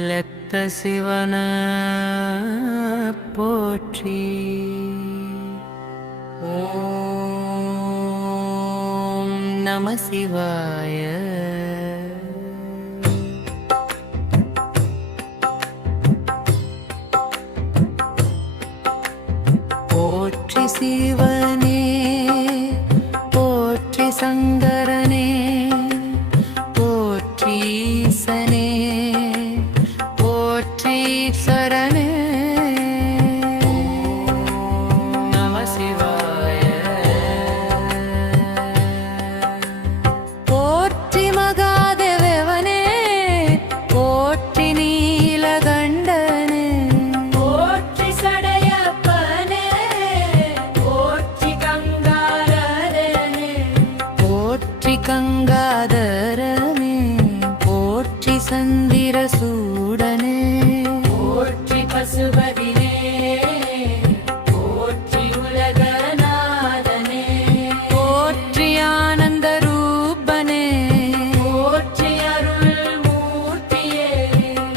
லெத்த சிவன போற்றி. ஓம் நம சிவாய. போற்றி சிவனே போற்றி சங்கரனே போற்றி ஈசனே போற்றி சரணே. நம சிவாய. போற்றி மகாதேவனே போற்றி நீலகண்டனே போற்றி சடையப்பனே போற்றி கங்காதரனே போற்றி கங்காதரனே போற்றி சந்திரசூடனே போற்றி பசுபதினே போற்றி உலகநாதனே போற்றி ஆனந்த ரூபனே போற்றி அருள் மூர்த்தியே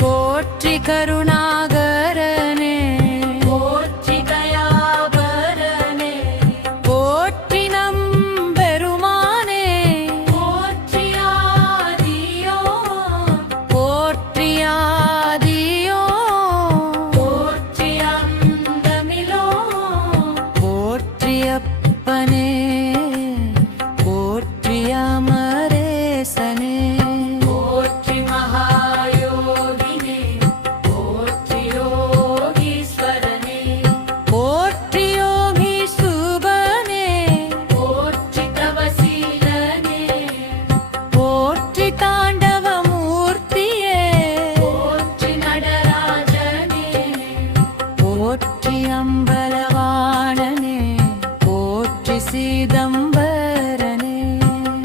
போற்றி கருணாகரனே போற்றி தயாபரனே போற்றி நம்பெருமானே போற்றி ஆதியோ போற்றி ஆதியோ போற்றி அந்தமிலோ போற்றி அப்பனே போற்றி அமரேசனே போற்றி மகாயோகினே போற்றி யோகீஸ்வரனே போற்றி யோகி சுபனே போற்றி தவசீலனே போற்றி தாண்டவ மூர்த்தியே போற்றி நடராஜனே போற்றி அம்பலவாணனே போற்றி சீதம்பரனே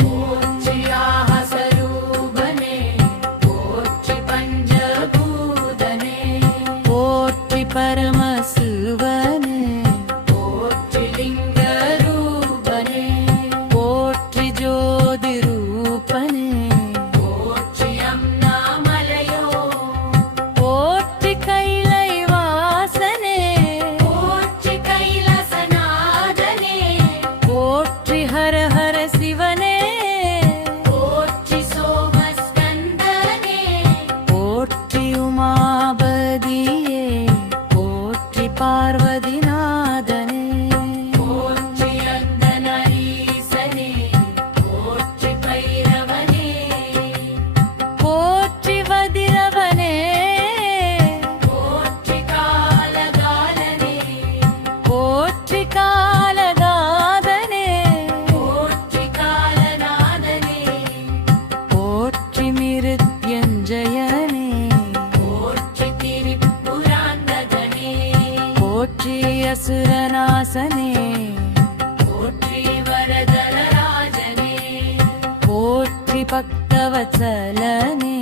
போற்றி ஆஹசரூபனே போற்றி பஞ்சபூதனே போற்றி பரமசிவனே போற்றி லிங்கரூபனே போற்றி ஜோதி ரூபனே போற்றி அண்ணாமலையோ போற்றி கைலை வாசனே போற்றி கைலாசநாதனே போற்றி ஹர ஹர சிவனே போற்றி சோமஸ்கந்தனே போற்றி உமாபதியே போற்றி பார்வதிநாதனே போற்றி அந்தனரீசனே போற்றி பைரவனே போற்றி வதிரவனே போற்றி காலகாலனே போற்றி காலகாதனே போற்றி காலநாதனே போற்றி மிருத்யஞ்சயனே போற்றி திரிபுராந்தகனே போற்றி அசுரநாசனே போற்றி வரதராஜனே போற்றி பக்தவத்சலனே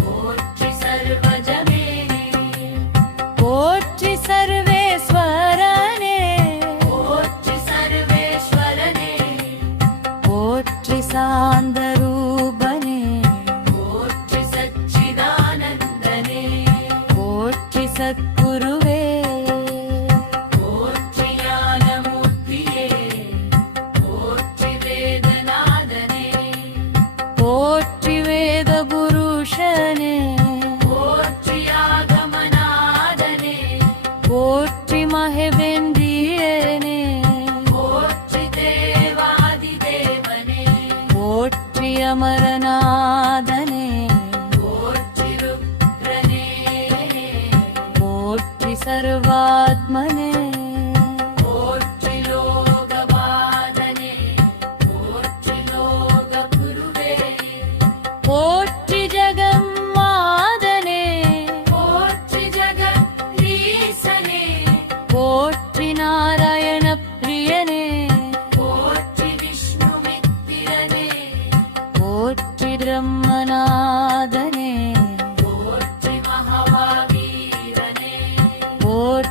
போற்றி சர்வஜமேனே போற்றி சர்வேஸ்வரனே போற்றி சர்வேஸ்வரனே போற்றி சாந்தரூபனே போற்றி சச்சிதானந்தனே போற்றி சத்குருவே போற்றி ஞானமூர்த்தியே போற்றி வேதநாதனே போற்றி வேத புருஷனே போற்றி ஆகமநாதனே போற்றி மகவேந்தியனே போற்றி தேவாதிதேவனே போற்றி அமரநாதனே போற்றி ருத்ரனே போற்றி சர்வாத்மனே போற்றி லோகபாதனே போற்றி லோககுருவே போற்றி ஜெகம்மாதனே போற்றி ஜகதீசனே போற்றி நாராயண பிரியனே போற்றி விஷ்ணுமித்திரனே போற்றி பிரம்மநாதனே போற்றி மகாவீரனே போற்றி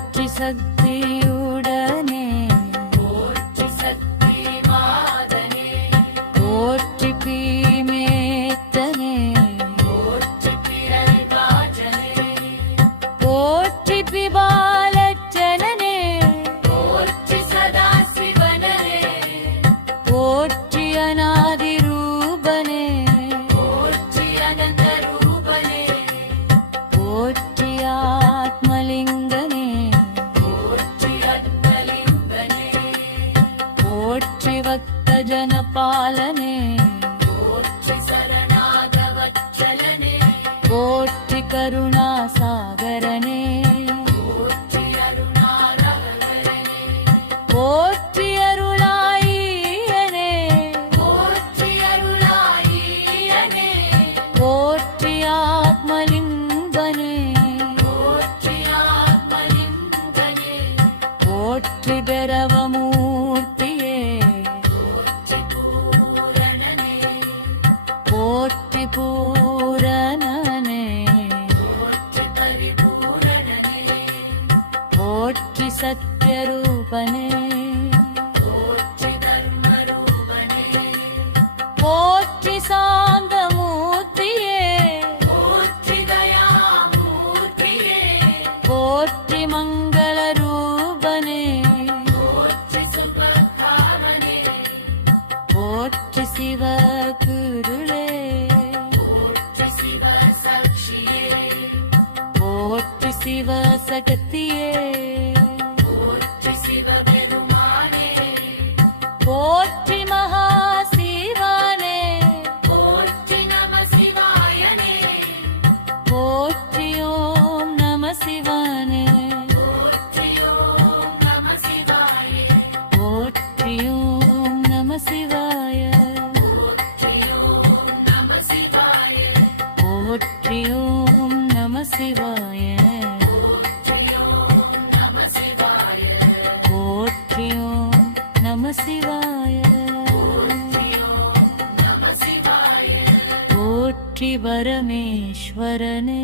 பக்தஜன பாலனே போற்றி சரணாக வச்சலனே போற்றி கருணா சாகரனே போற்றி அருணாரகரனே போற்றி அருளாயியனே போற்றி அருளாயியனே போற்றி ஆத்மலிங்கனே போற்றி ஆத்மலிங்கனே போற்றி திரவமூர்த்தியே போற்றி பூரணனே போற்றி பூரணனே போற்றி பரிபூரணனே போற்றி சத்யரூபனே போற்றி தர்மரூபனே போற்றி சாந்தமூர்த்தியே போற்றி தயாமூர்த்தியே போற்றி மங்களரூபனே போற்றி சுபகாமனே போற்றி சிவகுருளே போற்றி சிவ சாட்சியே போற்றி சிவசகத்தியே போற்றி சிவபெருமானே போற்றி மகா சிவானே போற்றி நம சிவாயனே போற்றி ஓம் நம சிவானே போற்றி ஓம் நம சிவாயே போற்றி ஓம் நம சிவாய போற்றி ஓம் நம சிவாயே போற்றி ஓம் நம சிவாய போற்றி ஓம் நம சிவாயே போற்றி ஓம் நம சிவாய போற்றி ஓம் நம சிவாயே போற்றி பரமேஸ்வரனே